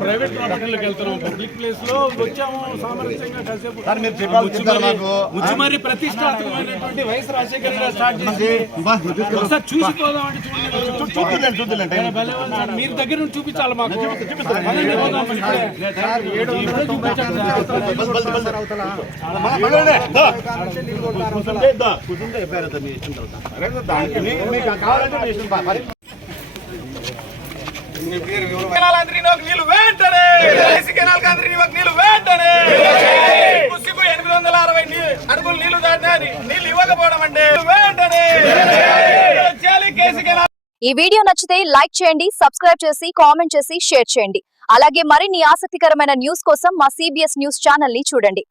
Private ప్రాపర్టీలకు వెళ్తున్నాం, public place లో వచ్చాము సామరస్యంగా కాసేపు మరి ప్రతిష్టాత్మకమైనటువంటి వైఎస్ రాజశేఖర గారు స్టార్ట్ చేసి ఒకసారి చూసిపోదామంటే చూడండి, మీరు దగ్గర నుంచి చూపించాలి మాకు. నీళ్ళు వెంటనే 860 అడుగులు నీళ్లు దాటినా నీళ్ళు ఇవ్వకపోవడం అంటే వెంటనే. ఈ వీడియో నచ్చితే లైక్ చేయండి, సబ్స్క్రైబ్ చేసి కామెంట్ చేసి షేర్ చేయండి. అలాగే మరిన్ని ఆసక్తికరమైన న్యూస్ కోసం మా CBS న్యూస్ ఛానల్ ని చూడండి.